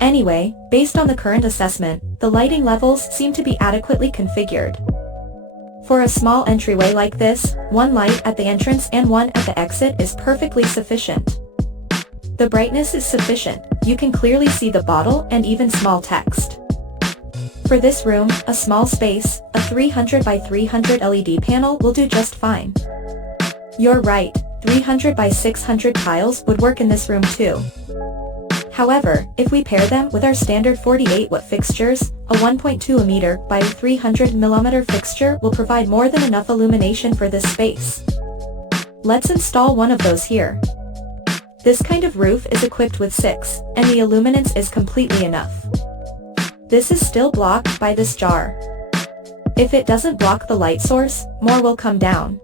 Anyway, based on the current assessment, the lighting levels seem to be adequately configured. For a small entryway like this, one light at the entrance and one at the exit is perfectly sufficient. The brightness is sufficient, you can clearly see the bottle and even small text. For this room, a small space, a 300 by 300 LED panel will do just fine. You're right, 300 by 600 tiles would work in this room too. However, if we pair them with our standard 48-watt fixtures, a 1.2 meter by 300 mm fixture will provide more than enough illumination for this space. Let's install one of those here. This kind of roof is equipped with 6, and the illuminance is completely enough. This is still blocked by this jar. If it doesn't block the light source, more will come down.